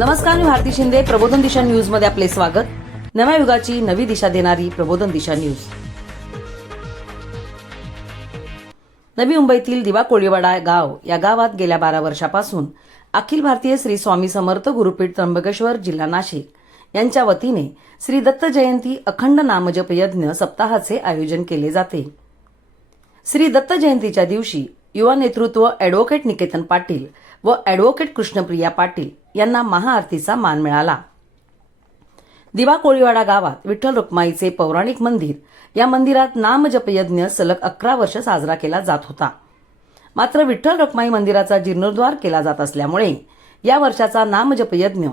नमस्कार मी भारती शिंदे. प्रबोधन दिशा न्यूजमध्ये आपले स्वागत. नव्या युगाची नवी दिशा देणारी प्रबोधन दिशा न्यूज. नवी मुंबईतील दिवा कोळीवाडा गाव या गावात गेल्या बारा वर्षापासून अखिल भारतीय श्री स्वामी समर्थ गुरुपीठ त्र्यंबकेश्वर जिल्हा नाशिक यांच्या वतीने श्री दत्त जयंती अखंड नामजप यज्ञ सप्ताहाचे आयोजन केले जाते. श्री दत्त जयंतीच्या दिवशी युवा नेतृत्व अॅडव्होकेट निकेतन पाटील व ॲडव्होकेट कृष्णप्रिया पाटील यांना महाआरतीचा मान मिळाला. दिवा कोळीवाडा गावात विठ्ठल रुक्माईचे पौराणिक मंदिर या मंदिरात नामजपयज्ञ सलग अकरा वर्ष साजरा केला जात होता. मात्र विठ्ठल रुक्माई मंदिराचा जीर्णोद्धार केला जात असल्यामुळे या वर्षाचा नामजपयज्ञ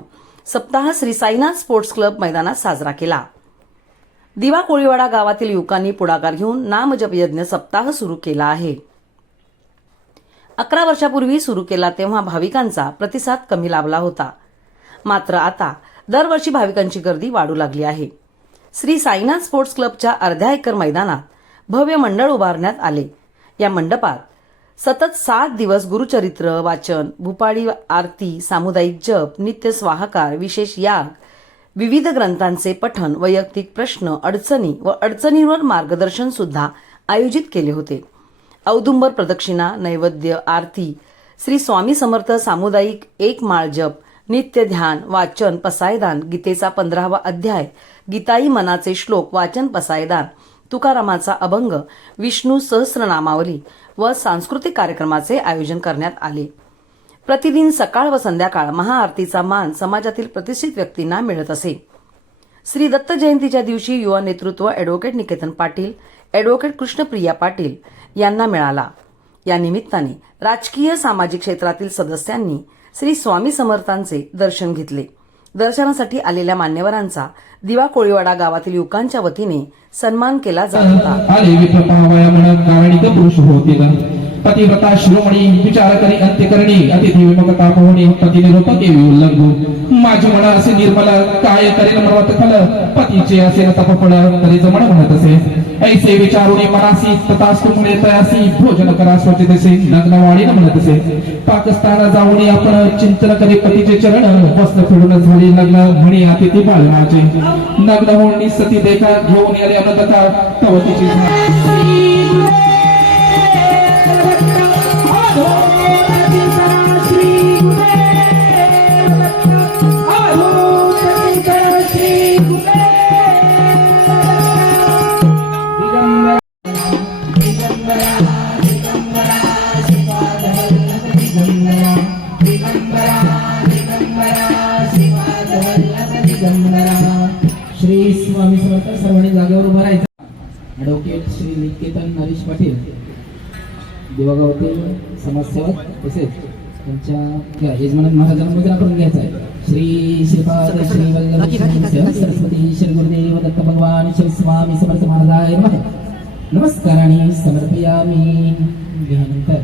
सप्ताह श्री साईनाथ स्पोर्ट्स क्लब मैदानात साजरा केला. दिवा कोळीवाडा गावातील युवकांनी पुढाकार घेऊन नामजपयज्ञ सप्ताह सुरू केला आहे. अकरा वर्षापूर्वी सुरू केला तेव्हा भाविकांचा प्रतिसाद कमी लाभला होता. मात्र आता दरवर्षी भाविकांची गर्दी वाढू लागली आहे. श्री साईनाथ स्पोर्ट्स क्लबच्या अर्ध्या एकर मैदानात भव्य मंडळ उभारण्यात आले. या मंडपात सतत सात दिवस गुरुचरित्र वाचन भूपाळी आरती सामुदायिक जप नित्य स्वाहाकार विशेष याग विविध ग्रंथांचे पठण वैयक्तिक प्रश्न अडचणी व अडचणींवर मार्गदर्शन सुद्धा आयोजित केले होते. औदुंबर प्रदक्षिणा नैवेद्य आरती श्री स्वामी समर्थ सामुदायिक एक माळ जप नित्य ध्यान वाचन पसायदान गीतेचा पंधरावा अध्याय गीताई मनाचे श्लोक वाचन पसायदान तुकारामाचा अभंग विष्णू सहस्रनामावली व सांस्कृतिक कार्यक्रमाचे आयोजन करण्यात आले. प्रतिदिन सकाळ व संध्याकाळ महाआरतीचा मान समाजातील प्रतिष्ठित व्यक्तींना मिळत असे. श्री दत्त जयंतीच्या दिवशी युवा नेतृत्व ॲडव्होकेट निकेतन पाटील ॲडव्होकेट कृष्णप्रिया पाटील यांना मिळाला. या निमित्ताने राजकीय सामाजिक क्षेत्रातील सदस्यांनी श्री स्वामी समर्थांचे दर्शन घेतले. दर्शनासाठी आलेल्या मान्यवरांचा दिवा कोळीवाडा गावातील युवकांच्या वतीने सन्मान केला जात होता. म्हणत पतिव्रता शिरोमणी विचार करी अंत्यकरणी अतिथी विमुखता पोहणे पती निरूपके उल्लंघू. माझे मन असे निर्मल काय करेल म्हणवत खल पतीचे असे तपफळ तरी जमण म्हणत असे. ऐसे विचारुणे मनासी तथास्तु मुळे तयासी भोजन करा स्वच्छतेसे नग्न वाढीन म्हणत असे. पाकिस्तान जाऊन आपण चिंतन करी पतीचे चरण वस्त्र फिरून झाले लग्न म्हणे अतिथी बाळमाचे नग्न होऊन सती देखा घेऊन आले अनंतका तवतीची सर्वांनी जागेवर उभं राहायचं. ॲडव्होकेट श्री निकेतन नरेश पाटील दिवागावातील समाजसेवक तसेच त्यांच्या यजमान महाराजांमध्ये आपण घ्यायचं आहे. श्री श्रीपाद श्री वल्लभ सरस्वती श्री गुरुदेव दत्त भगवान श्री स्वामी समर्थ महाराजाय नमः. नमस्काराने समर्पयामी. यानंतर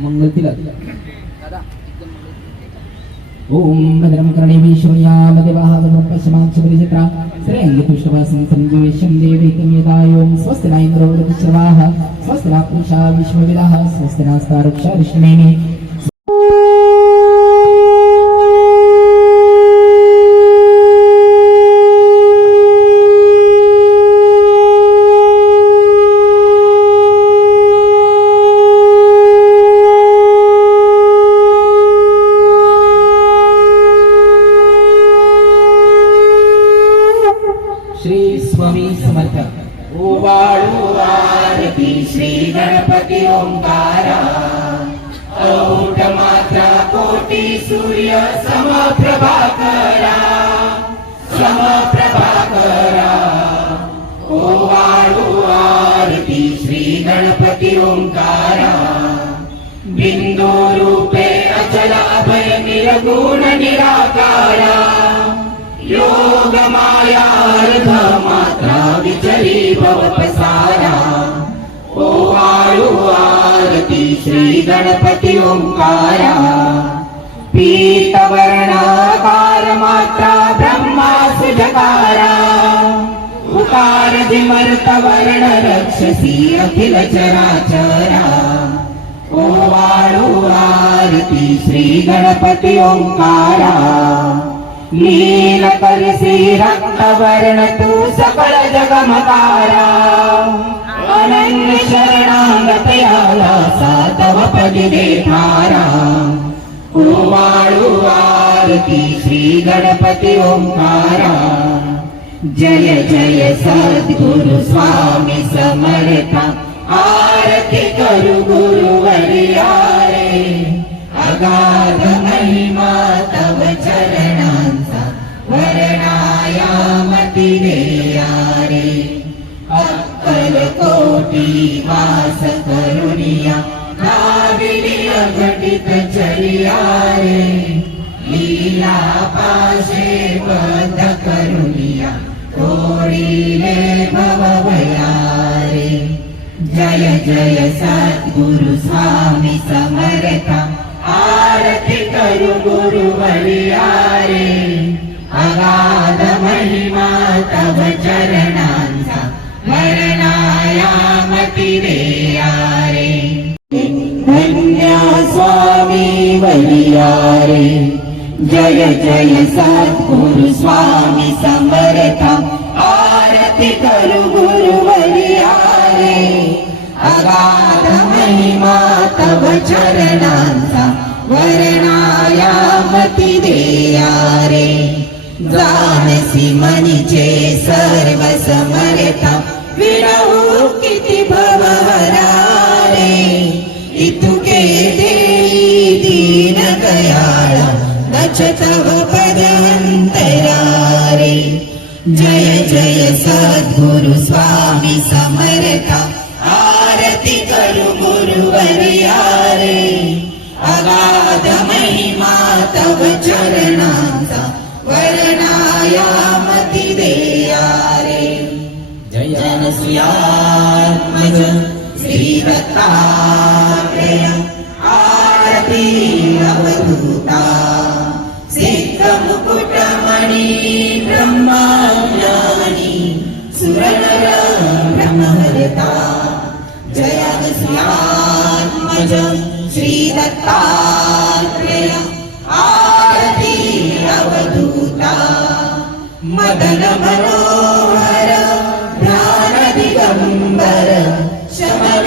मंगल तिलक. ओम भद्रं कर्णेमि शृणुयाम देवाः भद्रं पश्यमाक्षबलिजत्रा श्रेयङ्गि पुष्पवासं सञ्जीवेशं देवैकं यदायों स्वस्ति न इन्द्रो वृद्धश्रवाः स्वस्ति न पुरुषा विश्वविदः स्वस्ति नास्तारुक्षा विष्णुमेनि श्री गणपती ओंकारा. पीतवर्णाकार मात्रा ब्रह्मा सुजकारा. उकार दिमर्त वर्ण रक्षसी अखिल चराचरा. ओवाळू आरती श्री गणपती ओंकारा. लील करसी रक्तवर्ण तू सकळ जगमकारा. शरणाङ्गपया सा तव पदिदे पारा कोमारुति श्रीगणपति ओङ्कारा जय जय सद्गुरु स्वामी समरता। आरति करु गुरुवर्यारे। अगाध महिमा वास करुणिया नाविनी अघटित चरिया रे लीला पाशे बद्ध करुणिया तोडीले भव भयारे जय जय सद्गुरु स्वामी समर्था आरती करू गुरु रे अगाध महिमा तव चरणांचा मरणा रे स्वामी वरियारे जय जय सद्गुरु स्वामी समर्था आरती करू गुरु वरियारे अगाध महिमा तव चरणांचा वर्णायामती देया रे जानसी मनीचे सर्व समर्था इति भवारे इे दे दीनगया गच्छ तव पदन्तरारे। जय जय सद्गुरु स्वामी समरता आरति करु गुरुवर्यारे अगाध महिमा तव चरणा जनसुयात्मज श्रीदत्तात्रेय आरती अवधूता सिद्ध मुकुटमणि सुरनर ब्रह्महरता जय जनसुयात्मज श्रीदत्तात्रेय आरती अवधूता मदन मनोहर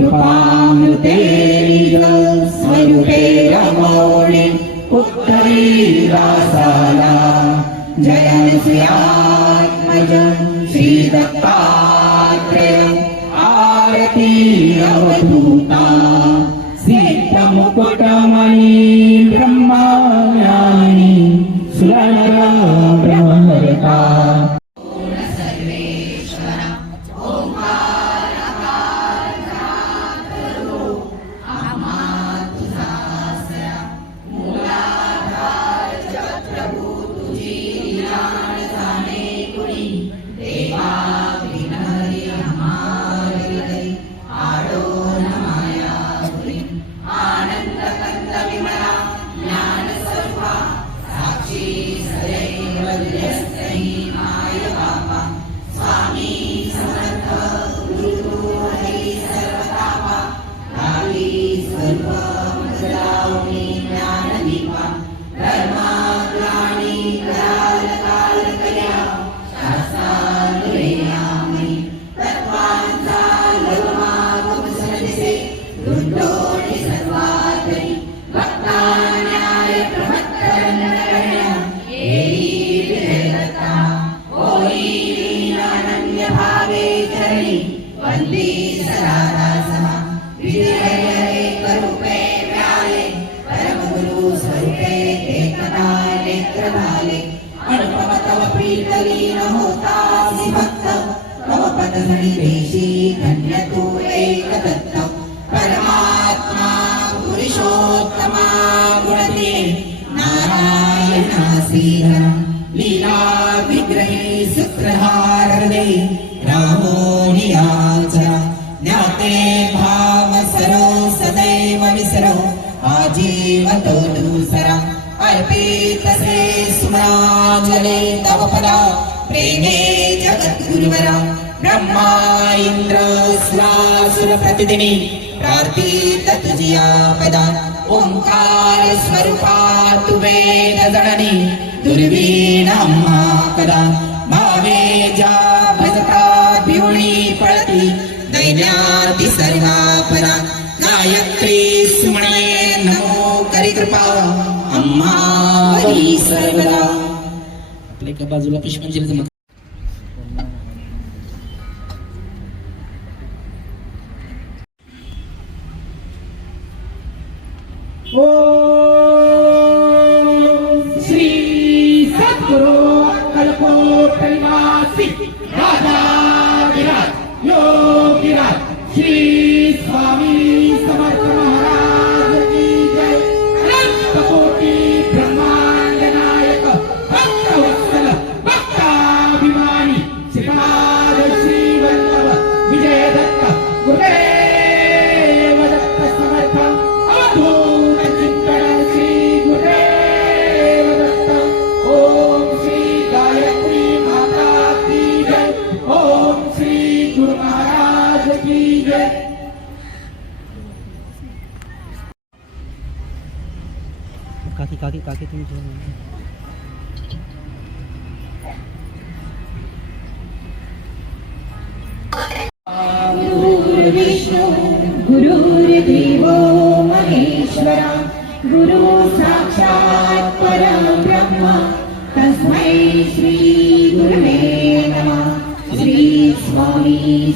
ृते स्वरूपे रमौणि पुत्री ग्रासाया जयन् स्यात्मजं सीदतात्रयम् आरती रमतु सुमनाजले तव पदा प्रेमे जगद्गुरुवरा ब्रह्मा इंद्र सुरासुर प्रतिदिनी प्रार्थित तुझिया पदा ओंकार स्वरूपा तु वेद जननी दुर्वीण अम्मा कदा भावे जा भजता भिवणी पळती दैन्याती सर्वा परा गायत्री सुमणे नमो करी कृपा अम्मा वरी सर्वदा आपल्या एका बाजूला पुष्पांजली जमा श्री सद्गुरु अक्कलकोट निवासी राजा विराज योगीराज श्री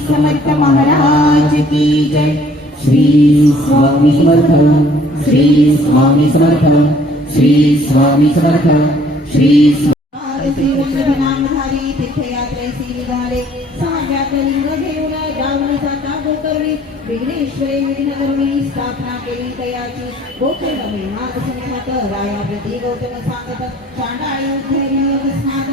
समर्थ महाराज की जय श्री स्वामी समर्थ श्री स्वामी समर्थ श्री स्वामी समर्थ श्री नामधारी ताग करुणी विघ्नेश्वरे विघ्न स्थापना केली तयाची संख्यात राया प्रती गौतम सांगत चांडाळी स्नान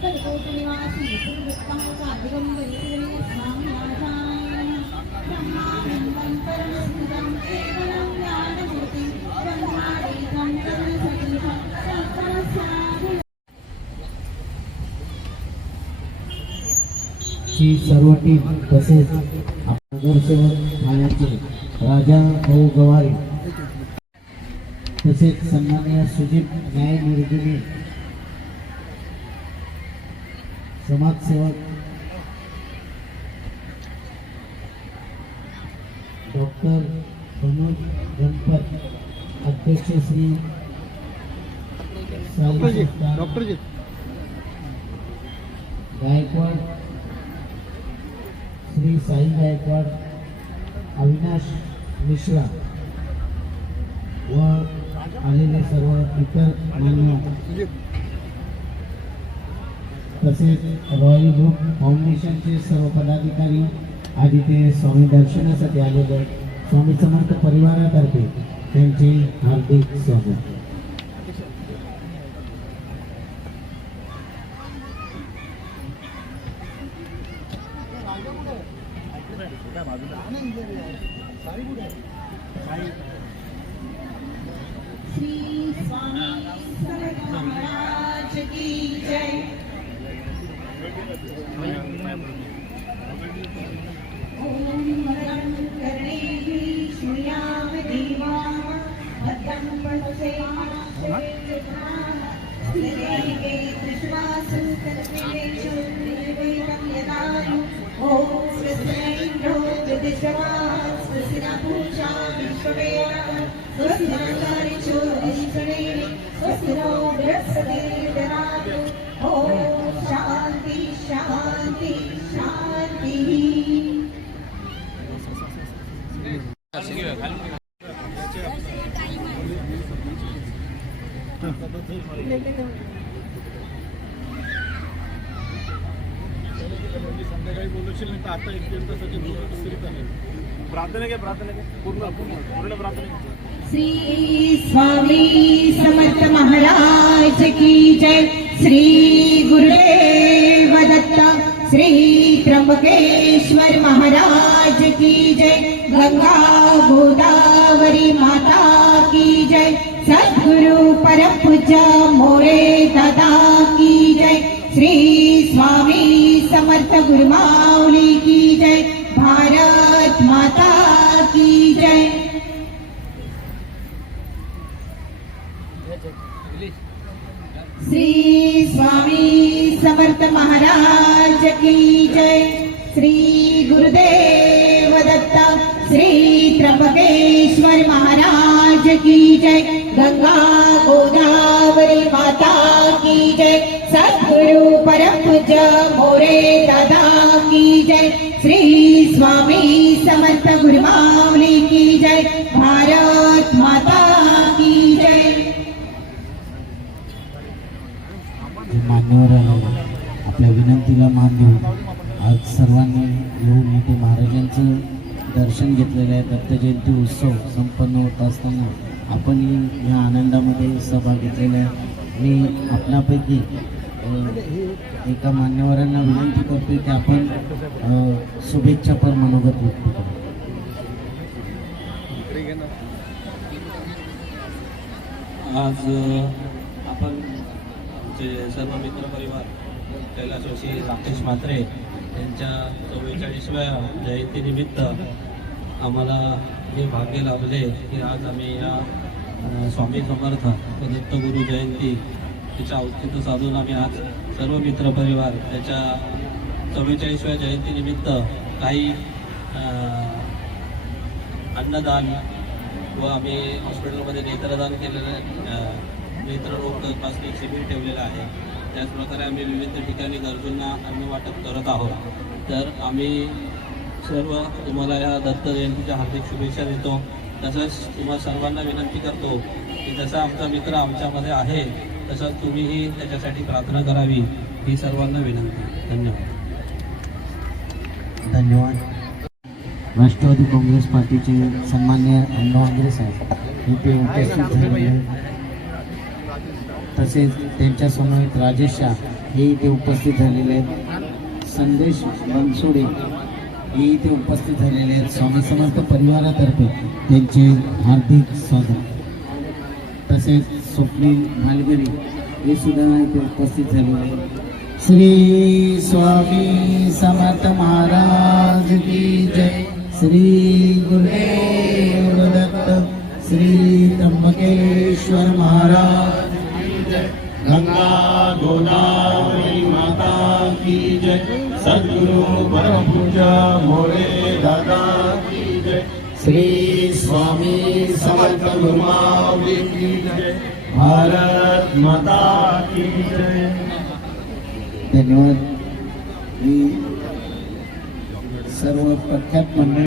ची सर्व टीम तसेच नगरसेवक ठाण्याचे राजा भाऊ गवारे तसेच सन्माननीय सुजित न्यायनिर्गुणी समाजसेवक डॉक्टर मनोज गणपत अध्यक्ष श्री डॉक्टर गायकवाड श्री साई गायकवाड अविनाश मिश्रा व आलेले सर्व इतर मान्य तसेच रॉयल ग्रुप फाउंडेशनचे सर्व पदाधिकारी आधी ते स्वामी दर्शनासाठी आलेले स्वामी समर्थ परिवारातर्फे त्यांचे हार्दिक स्वागत. तारिक्षो अरिसणे स्वस्ति नो बृहस्पतिर्ददातु ॐ शान्ति शान्ति शान्तिः प्रार्थना घ्या प्रार्थना घ्या पूर्ण पूर्ण पूर्ण प्रार्थना घ्या श्री स्वामी समर्थ महाराज की जय। श्री गुरुदेव दत्त श्री त्र्यंबकेश्वर महाराज की जय। गंगा गोदावरी माता की जय। सद्गुरु परम पूज्य मोरे दादा की जय। श्री स्वामी समर्थ गुरुमावली श्री स्वामी समर्थ महाराज की जय। श्री गुरुदेव दत्त श्री त्र्यंबकेश्वर महाराज की जय। गंगा गोदावरी माता की जय। सद्गुरु परम पूज्य मोरे दादा की जय। श्री स्वामी समर्थ गुरुमावली की जय। भारत माता मान्यवर आहे. आपल्या विनंतीला मान देऊन आज सर्वांनी येऊन इथे महाराजांचं दर्शन घेतलेलं आहे. दत्तजयंती उत्सव संपन्न होत असताना आपण या आनंदामध्ये सहभाग घेतलेला आहे. मी आपणापैकी एका मान्यवरांना विनंती करतो की आपण शुभेच्छा पण मनोगत व्यक्त करू. आज आमचे सर्व मित्रपरिवार कैलासवासी राकेश म्हात्रे यांच्या चव्वेचाळीसव्या जयंतीनिमित्त आम्हाला हे भाग्य लाभले की आज आम्ही या स्वामी समर्थ व दत्तगुरू जयंती तिचं औचित्य साधून आम्ही आज सर्व मित्रपरिवार त्याच्या चव्वेचाळीसव्या जयंतीनिमित्त काही अन्नदान व आम्ही हॉस्पिटलमध्ये नेत्रदान केलेलं आहे. नेत्ररोग तपासणी शिबिर ठेवलेलं आहे. त्याचप्रकारे आम्ही विविध ठिकाणी गरजूंना अन्न वाटप करत आहोत. तर आम्ही सर्व तुम्हाला या दत्त जयंतीच्या हार्दिक शुभेच्छा देतो. तसंच तुम्हाला सर्वांना विनंती करतो की जसा आमचा मित्र आमच्यामध्ये आहे तसंच तुम्हीही त्याच्यासाठी प्रार्थना करावी. ही सर्वांना विनंती. धन्यवाद. धन्यवाद. राष्ट्रवादी काँग्रेस पार्टीचे सन्मान्य अण्णा साहेब. इथे उपस्थित झालेले आहेत. तसेच त्यांच्यासमवेत राजेश शाह हे इथे उपस्थित झालेले आहेत. संदेश बनसोडे हे इथे उपस्थित झालेले आहेत. स्वामी समर्थ परिवारातर्फे त्यांचे हार्दिक स्वागत. तसेच स्वप्नील भालगरी हे सुद्धा इथे उपस्थित झालेले आहेत. श्री स्वामी समर्थ महाराज की जय. श्री गुरुदेव दत्त श्री त्र्यंबकेश्वर महाराज. गंगा गोदावरी माता की जय। सद्गुरु परम पूजा मोरे दादा की जय। श्री स्वामी समर्थ गुरुमावली की जय। भारत माता की जय। धन्यवाद। मी सर्व प्रख्यात मंडळी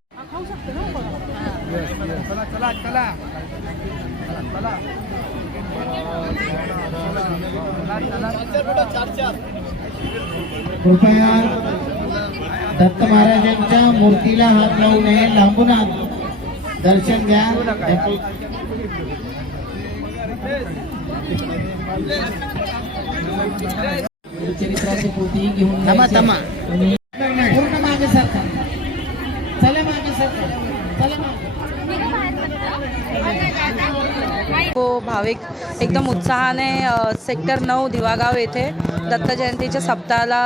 कृपया दत्त महाराजांच्या मूर्तीला हात लावू नये लांबून दर्शन घ्या. चरित्राची पोथी घेऊन पूर्ण मागे सरका. भाविक एकदम उत्साहाने सेक्टर नऊ दिवागाव येथे दत्त जयंतीच्या सप्ताहाला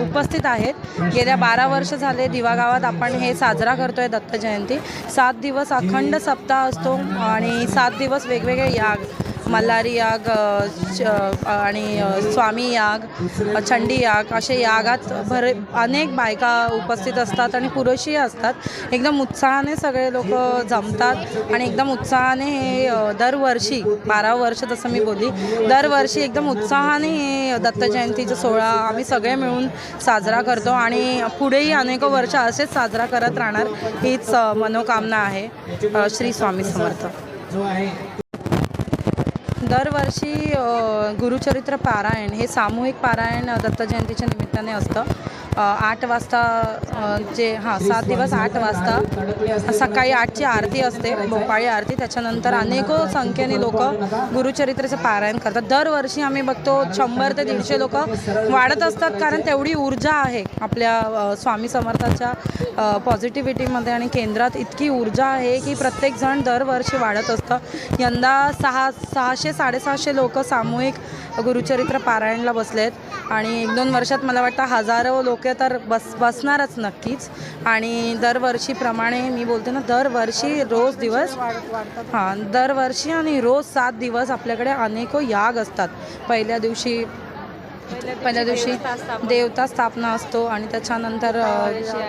उपस्थित आहेत. गेल्या बारा वर्ष झाले दिवागावात आपण हे साजरा करतो दत्त जयंती. सात दिवस अखंड सप्ताह असतो आणि सात दिवस वेगवेगळे याग मल्हारी याग च- आणि स्वामी याग चंडी याग असे यागात भर अनेक बायका उपस्थित असतात आणि पुरुषही असतात. एकदम उत्साहाने सगळे लोक जमतात आणि एकदम उत्साहाने हे दरवर्षी बारा वर्ष तसं मी बोलली दरवर्षी एकदम उत्साहाने हे दत्त जयंतीचा सोहळा आम्ही सगळे मिळून साजरा करतो आणि पुढेही अनेक वर्ष असेच साजरा करत राहणार हीच मनोकामना आहे श्री स्वामी समर्थ. दरवर्षी गुरुचरित्र पारायण हे सामूहिक पारायण दत्तजयंतीच्या दत्त जयंतीच्या निमित्ताने असतं. आठ वाजता जे हां सात दिवस आठ वाजता सकाळी आठची आरती असते भोपाळी आरती. त्याच्यानंतर अनेको संख्येने लोक गुरुचरित्राचं पारायण करतात. दरवर्षी आम्ही बघतो शंभर ते दीडशे लोक वाढत असतात कारण तेवढी ऊर्जा आहे आपल्या स्वामी समर्थाच्या पॉझिटिव्हिटीमध्ये आणि केंद्रात इतकी ऊर्जा आहे की प्रत्येकजण दरवर्षी वाढत असतं. यंदा सहा सहाशे साडेसहाशे लोक सामूहिक गुरुचरित्र पारायणला बसलेत. आणि एक दोन वर्षात मला वाटतं हजारो लोक तर बस बसणारच नक्कीच. आणि दरवर्षीप्रमाणे मी बोलते ना दरवर्षी रोज दिवस हां दरवर्षी आणि रोज सात दिवस आपल्याकडे अनेको याग असतात. पहिल्या दिवशी पहिल्या दिवशी देवता स्थापना असतो आणि त्याच्यानंतर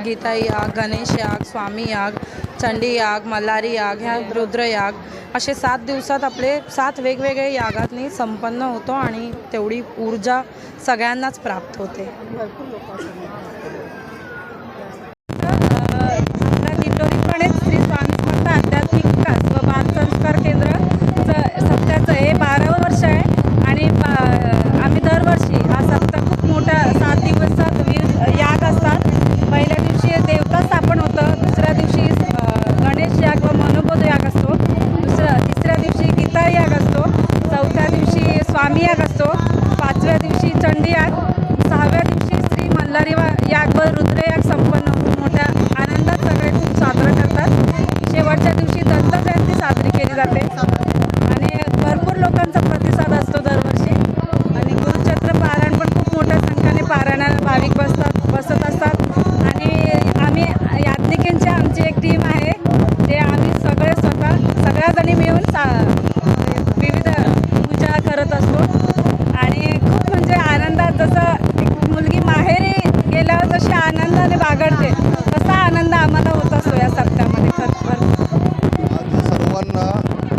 गीता याग गणेश याग स्वामी याग चंडी याग मल्हारी याग ह्या रुद्र याग असे सात दिवसात आपले सात वेगवेगळे यागातनी संपन्न होतो आणि तेवढी ऊर्जा सगळ्यांनाच प्राप्त होते. आपला श्री स्वामी समर्थ आध्यात्मिक विकास व बाल संस्कार केंद्र सप्त्याचं हे बारावं वर्ष आहे आणि बा आम्ही दरवर्षी हा सप्ताह खूप मोठा सात दिवसात विविध याग असतात पहिल्या दिवशी देवता स्थापन होतं दुसऱ्या दिवशी अ, गणेश याग व मनोबोध याग असतो दुसऱ्या तिसऱ्या दिवशी गीता याग असतो चौथ्या दिवशी स्वामी याग असतो पाचव्या दिवशी चंडी याग सहाव्या दिवशी श्री मल्हारी वा- याग व रुद्र याग संपन्न होऊन मोठ्या आनंदात सगळे खूप साजरा करतात शेवटच्या दिवशी दत्त जयंती साजरी केली जाते आणि भरपूर लोकांचा प्रतिसाद असतो दरवर्षी आणि गुरुचरित्र पारायण पण खूप मोठ्या संख्येने पारायणाला भाविक बसतात बसत असतात आणि आम्ही याज्ञिकींची आमची एक टीम आहे जे आम्ही सगळे स्वतः सगळ्या जणी मिळून सा विविध पूजा करत असतो आणि खूप म्हणजे आनंदात जसं एक मुलगी माहेरी गेल्यावर जशी आनंदाने बागडते तसा आनंद आम्हाला होत असतो या सप्त्यामध्ये खरं आज सर्वांना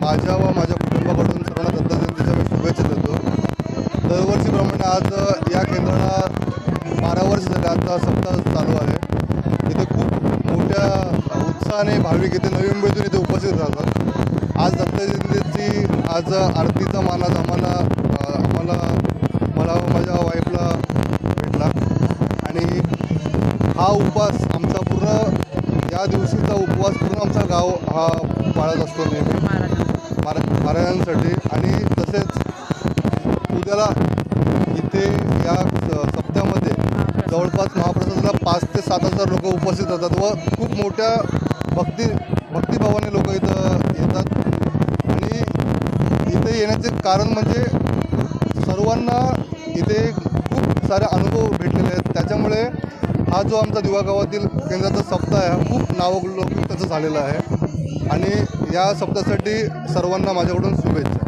माझ्या व माझ्या कुटुंबाकडून सर्वांना दत्त जयंतीच्या मी शुभेच्छा देतो दरवर्षीप्रमाणे आज या केंद्राला बारा वर्ष झाले आजचा सप्ताह चालू आहे इथे खूप मोठ्या उत्साहाने भाविक इथे नवी मुंबईतून इथे उपस्थित राहतात. आज दत्त आज आरतीचा मान आज आम्हाला आम्हाला मला माझ्या वाईफला भेटला. आणि हा उपवास आमचा पूर्ण या दिवशीचा उपवास पूर्ण आमचा गाव हा पाळत असतो नेहमी. महाराजांसाठी. आणि तसेच उद्याला इथे या सप्त्यामध्ये जवळपास महाप्रसादाला पाच ते सात हजार लोक उपस्थित राहतात व खूप मोठ्या भक्तिभावाने लोक इथं येतात. आणि इथे येण्याचे कारण म्हणजे सर्वांना इथे खूप सारे अनुभव भेटलेले आहेत. त्याच्यामुळे हा जो आमचा दिवागावातील केंद्राचा सप्ताह आहे हा खूप नावलौकिक त्याचा झालेला आहे. आणि या सप्ताहासाठी सर्वांना माझ्याकडून शुभेच्छा.